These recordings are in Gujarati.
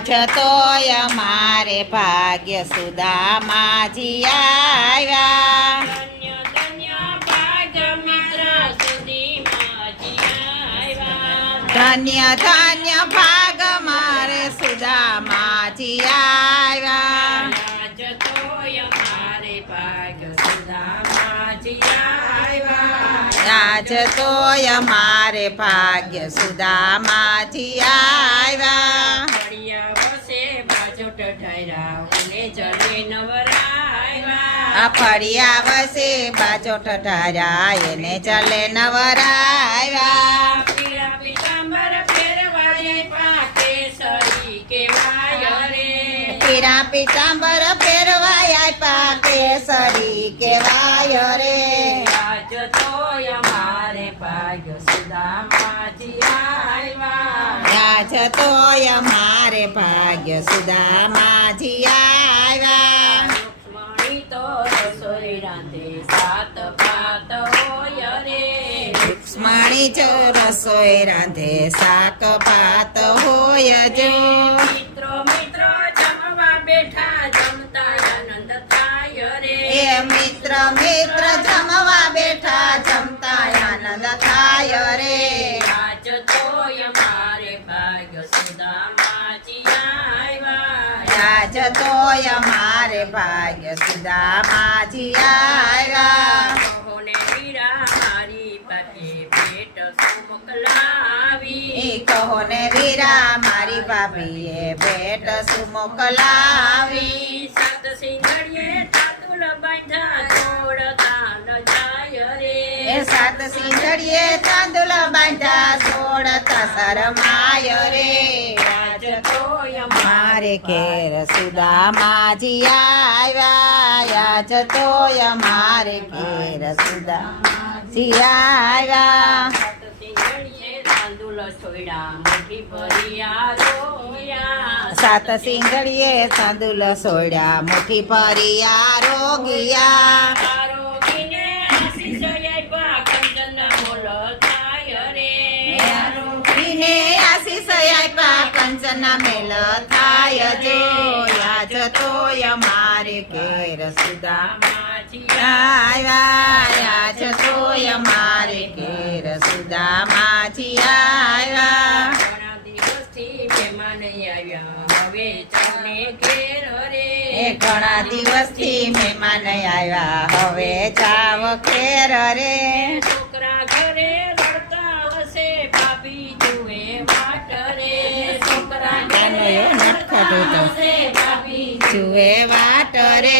જતોય મારે ભાગ્ય સુદામાજી આવ્યા ધન્ય ધન્ય ભાગ મિત્ર સુધી માજી આવ્યા ધન્ય ધન્ય ભાગ મારે સુદામાજી આવ્યા જતોય મારે ભાગ સુદામાજી આવ્યા આજ તોય મારે ભાગ્ય સુદામાજી આવ્યા ફળિયા વસે બાજોટ ઠાયરા અને જલે નવરાવ્યા આ ફળિયા વસે બાજો ઠઠાર્યા એને ચલે નવરાવ્યા પીળા પીતાંબર ફેરવાય પાકે સરી કેવાય રે પીળા પીતાંબર ફેરવાય આપ્યા કેસરી કેવાય રે આજ તોય મારે ભાગ્ય સુદામાજી આવ્યા આજ તોય મારે ભાગ્ય સુદામાજી આવ્યા રૂક્ષ્મણી તો રસોઈ રાંધે સાત ભાત હોય રે રૂક્ષ્મણી જો રસોઈ રાંધે શાક ભાત હોય જો મિત્રો મિત્રો જમવા બેઠા જમતા આનંદ થાય રે એ મિત્ર મિત્ર જમવા બેઠા જમતા આનંદ થાય રે આજ તોય મારે ભાગ્ય સુદામાજી આવ્યા આજ તોય મારે ભાગ્ય સુદામાજી આવ્યા કહો ને વીરા મારી પાસે ભેટ શું મોકલાવી એ કહો ને વીરા મારી ભાભીએ ભેટ શું મોકલાવી સાત સિંગડીએ તાતુલ બાંધા છોડતા ન જાય રે એ સાત સિંગડીએ તાંદુલ બાંધા છોડતા શરમાય રે આજ તોય મારે ઘેર સુદામાજી આવ્યા આજ તોય મારે ઘેર સુદામાજી આવ્યા સાત સિંગડીએ તાંદુલ છોડ્યા મુઠ્ઠી ભર્યા રોયા સાત સિંગડીએ તાંદુલ સોડ્યા મુઠ્ઠી ભર્યા રોગિયા આરોગીને આશીષ આપ્યા કંચન મોલ થાય રે આરોગીને આશીષ આપ્યા કંચના મેલ થાય જો આજ તોય મારે ઘેર સુદામાજી આવ્યા આજ તોય મારે ઘેર સુદામાજી આવ્યા ઘણા દિવસથી મહેમાન આવ્યા હવે તમને ઘેર રે એ ઘણા દિવસથી મહેમાન આવ્યા હવે જાવ ઘેર રે છોકરા ઘરે રડતા હશે ભાભી જુએ વાટ રે છોકરા એનો એવો નટખટ હતો. હશે ભાભી જુએ વાટ રે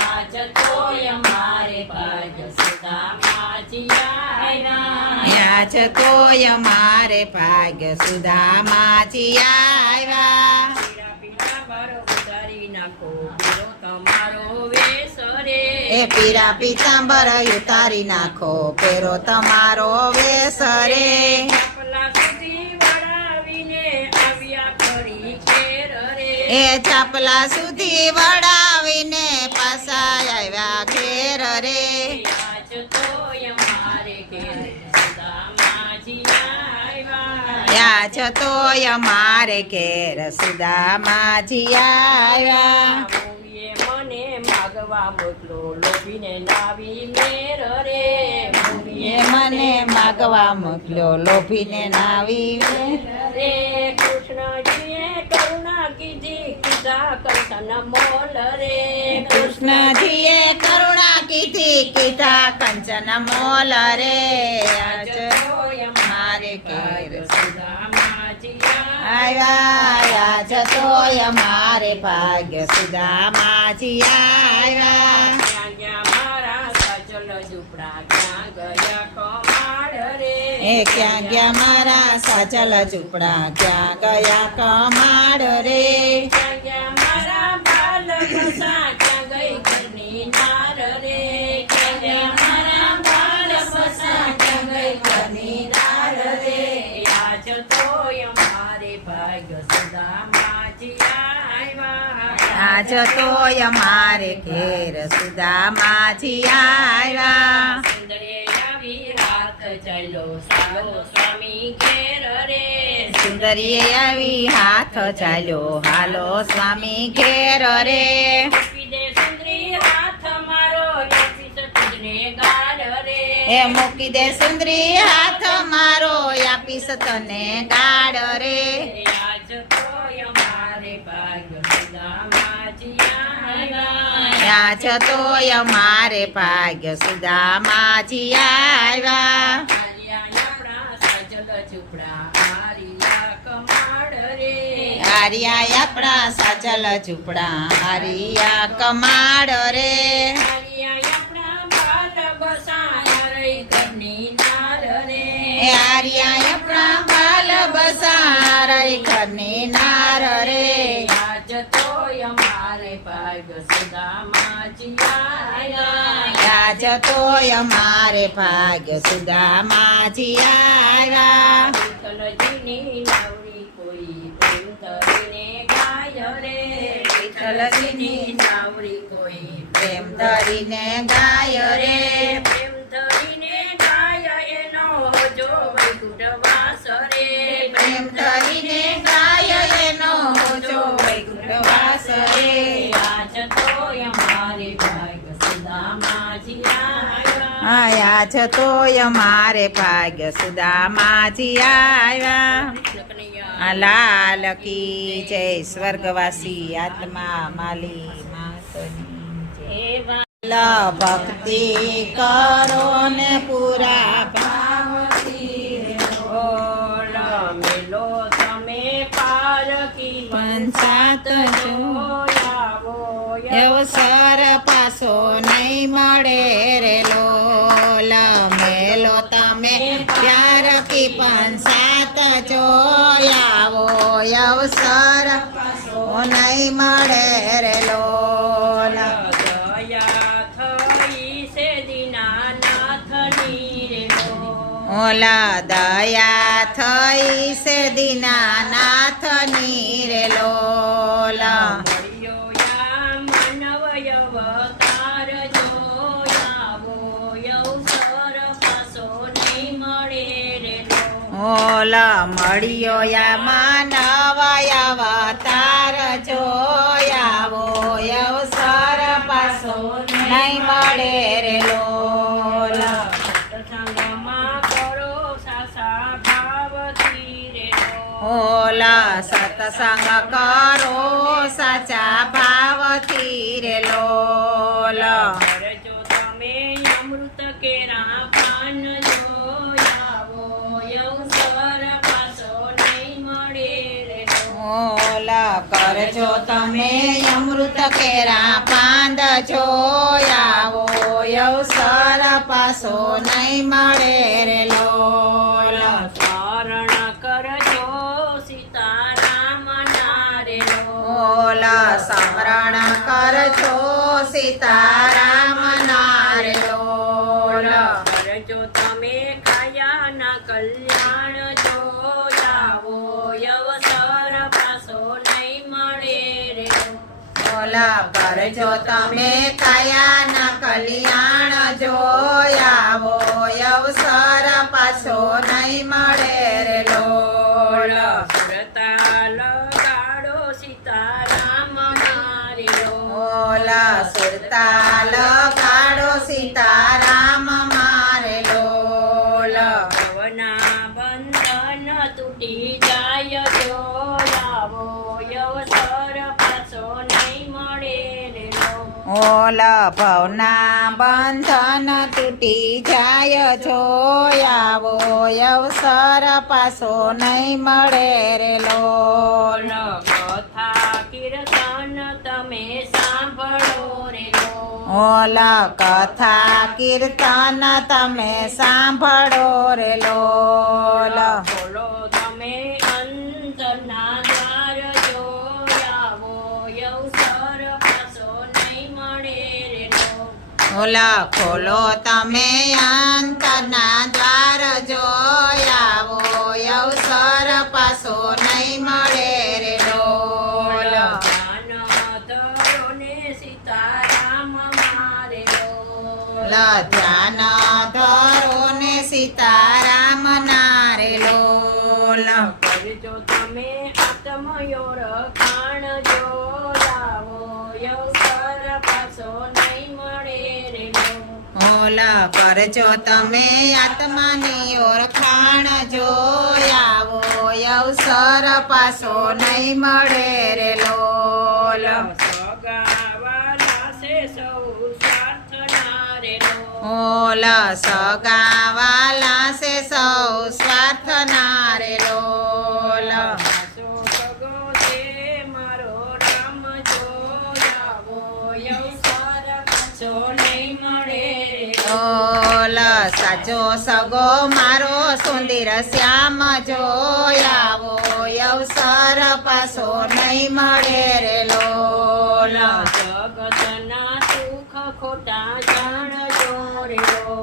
આજ તોય મારે ભાગ્ય સુદામાજી આવ્યા આજ તોય મારે ભાગ્ય સુદામાજી આવ્યા પીળા પીળા બારો ઉતારી નાખો પીળો તમારો વેશ રે એ પીરા પીતાંબર ઉતારી નાખો પેરો તમારો વેશ રે ચાપલા સુધી વળાવીને આવ્યા ફરી ઘેર રે એ ચાપલા સુધી વડાવીને પાછા આવ્યા ઘેર રે આજ તોય મારે ઘેર સુદામાજી આવ્યા આજ તોય મારે ઘેર સુદામાજી આવ્યા મૂવીએ મને માગવા મોકલો લોભીને નાવી મેર રે એ મને માગવા મોકલ્યો લોભીને નાવી રે કૃષ્ણજીએ કરુણા કીધી કીધા કંચન મોલ રે કૃષ્ણજીએ કરુણા કીધી કીધા કંચન મોલ રે આજ તોય મારે ઘેર સુદામાજી આવ્યા આજ તોય મારે ભાગ્ય સુદામાજી આવ્યા ક્યાં ક્યાં મારા સજલ ઝૂંપડા ક્યાં ગયા કમાડ રે એ ક્યાં ગયા મારા સાચલ ઝૂંપડા ક્યાં ગયા કમાડ રે ક્યાં ક્યાં મારા બાલ બસા ક્યાં ગઈ ઘરની નાર રે ક્યાં ક્યાં મારા બાલ બસા ક્યાં ગઈ ઘરની નાર રે આજ તોય મારે ભાગ્ય સુદામાજી આવ્યા આજ તોય મારે ઘેર સુદામાજી આવ્યા સુંદરે આવી રાત ચાલો સાલો સ્વામી ઘેર રે સુંદરીએ આવી હાથ ચાલ્યો હાલો સ્વામી ઘેર રે મૂકી દે સુંદરી હાથ મારો આપીશ તુજને ગાડ રે એ મૂકી દે સુંદરી હાથ મારો આપીશ તને ગાડ રે આજ તો અમારે ભાગ્ય સુદામાજી આવ્યા ત્યાં જતોય મારે ભાગ્ય સુદામાજી આવ્યા આર્યા આપણા સજલ ઝૂપડા આર્યા આપણા સાચલ ઝૂપડા આર્યા કમાડ રે આર્યા આપણા બાલ બસાયા રહી ઘરની નાર રે એ આર્યા આપણા બાલ બસારઈ ઘરની નાર રે આજ તો અમારે ભાગ્ય સુદામાજી આવ્યા આજ તોય મારે ભાગ્ય સુદામાજી આવ્યા વિઠ્ઠલજીની નાવડી કોઈ પ્રેમ ધરીને ગાય રે વિઠ્ઠલજીની નાવડી કોઈ પ્રેમ ધરીને ગાય રે પ્રેમ ધરીને ગાય એનો જો વૈકુંઠવાસ રે પ્રેમ ધરીને ગાય એનો જો વૈકુંઠવાસ રે આજ તો અમારે ભાગ્ય સુદામાજી આવ્યા આયા જતોય મારે ભાગ્ય સુદામાજી આવ્યા આ લાલ કી જય સ્વર્ગવાસી આત્મા માલી માતની જય. એવા ભક્તિ કરો ને પૂરા ભાવથી ઓલ મેલો તમે પારકી પંચાત જો આવો અવસર પાછો નહીં મળે રે લોલ મેલો તમે પ્યાર કી પંચાત જો આવો અવસર પાછો નહીં મળે રે લોલ દયા થઈ છે દીનાનાથની રે ઓલા દયા થઈ છે દીનાનાથની રે લોલ મળ્યો યા માનવ અવતાર જો આવો અવસર પાછો નહીં મળે રે ઓલા મળ્યો યા માનવ અવતાર જોયાવો અવસર પાછો નહીં મળે રે લોલ સત્સંગમાં કરો સાસા ભાવથી રે ઓલા સત્સંગ કરો સાચા ભાવથી રે લોલ કરજો તમે અમૃત કેરા પાન જો આવો અવસર પાછો નહીં મળે રે ઓલા કરજો તમે અમૃત કેરા પાંદ જોયાવો અવસર પાછો નહીં મળે રે લોલ સ્મરણ કરજો સીતારામ નારે ઓલા સ્મરણ કરજો સીતારામ નારે લોલ કરજો તમે ખાયા ના કલ્યાણ જો આવો અવસર પાછો નહીં મળે રે ઓલા કરજો તમે કાયાના કલ્યાણ જોયાવો અવસર પાછો નહીં મળે રે લોલ સુરતા લગાડો સીતારામ મારે ઓલા સુરતાલ કાઢો સીતારામ મારે લોલ ભવના બંધન તૂટી જાય જો આવો અવસર પાછો નહીં મળે રે ઓલા ભવના બંધન તૂટી જાય જોયાવો અવસર પાછો નહીં મળે રે લોલ કથા કીર્તન તમે સાંભળો રે ઓલા કથા કીર્તન તમે સાંભળો રે લોલ બોલો તમે અંતરના દ્વાર જો આવો અવસર પાછો નહીં મળે રે ઓલા ખોલો તમે અંતરના દ્વાર જોયાવો અવસર પાછો નહીં મળે રે લોલ સીતારામ મારે ધ્યાન ધરો ને સીતારામ નારે લોલ કરજો ખાણ જોડાવો અવસર પાછો નહીં મળે રે લો. ઓલા કરજો તમે આત્માની ઓળખાણ જો આવો અવસર પાછો નહીં મળે રે લોલ. સગાવાલા છે સૌ સ્વાર્થના રે લો. ઓલા સગાવાલા છે સૌ સ્વાર્થના રે લોલ. પાછો સગો છે મારો રામ જોડાવો અવસર પાછો નહીં મળે રે લો. ઓલા સાચો સગો મારો સુંદર શ્યામ જો આવો અવસર પાછો નહીં મળે રે લોલ. જગતના સુખ ખોટા જાણજો રે લો.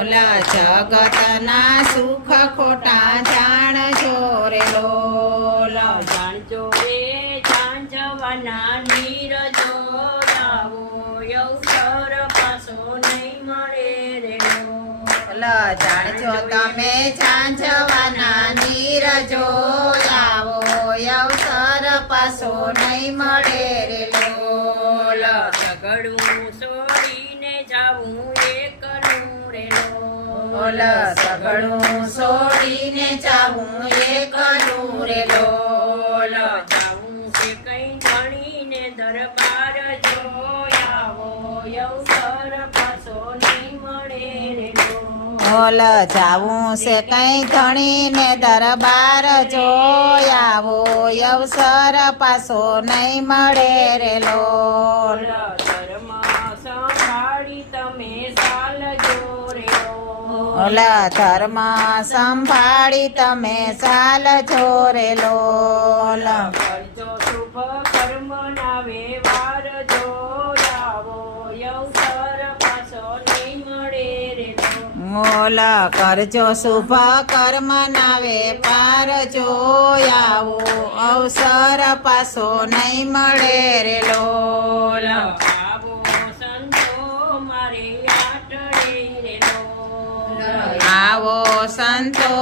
ઓલા જગતના સુખ ખોટા જાણજો રે લોલ. જાણજો રે જાંજવાના નીરજો રાવો અવસર પાછો નહીં મળે રે લો. ઓલા જાણજો તમે ઝાંઝવાના નીર જો આવો અવસર પાછો નહીં મળે રે લોલ. ઝઘડું છોડીને જાવું એકલું રે લો. ઓલા સગડું છોડીને જાવું એકલું રે લોલ. જાવું છે કઈ ગણીને દરબાર જો આવો અવસર પાછો નહીં મળે રે લો. ઓલા જાવું છે કઈ ધણીને દરબાર જો આવો અવસર પાછો નહીં મળે રે લોલ. ધર્મ સંભાળી તમે ચાલજો રે લો. ઓલા ધર્મ સંભાળી તમે ચાલજો રે લોલ. કરજો શુભ કર્મ ના વ્યવહાર જો આવો અવસર પાછો નહીં મળે રે લો. ઓલા કરજો શુભ કર્મ ના વેપાર જો આવો અવસર પાછો નહીં મળે રે લોલ. આવો સંતો મારે આટડે રે લો. આવો સંતો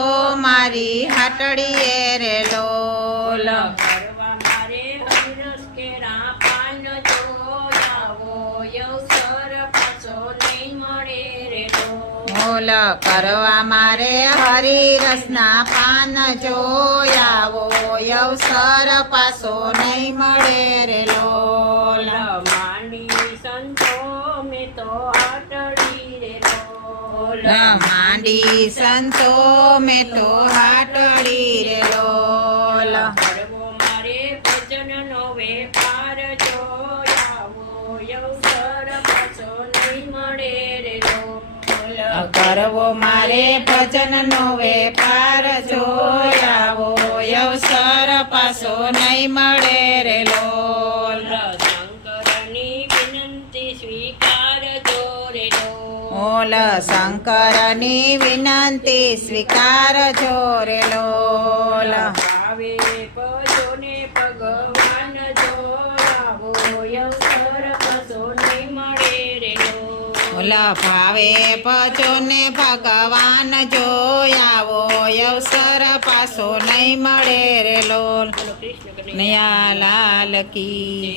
મારી હાટડીએ રે લોલ. કરવા મારે હરસ કેરા પાન જો આવો અવસર પાછો નહીં મળે રે લો. ઓલા કરવા મારે હરિરસના પાન જો આવો અવસર પાછો નહીં મળે રે લોલ. માની સંતો મેં તો હાટડી રે લો. માંડી સંતો મેં તો હાટડી રે લોલ. કરવો મારે ભજન નો વેપાર જો આવો અવસર પાછો નહીં મળે રે લો. કરવો મારે ભજનનો વેપાર જો આવો અવસર પાછો નહીં મળે રે લોલ. શંકરની વિનંતી સ્વીકારજો રે લો. ઓલ શંકરની વિનંતી સ્વીકારજો રે લોલ. ભાવે પજો ને ભગવાન જો આવો અવસર પાછો નહીં મળે રે લો. ઓલા ભાવે પચો ને ભગવાન જો આવો અવસર પાછો નહીં મળે રે લોલ. કૃષ્ણ કનૈયા નયા લાલ કી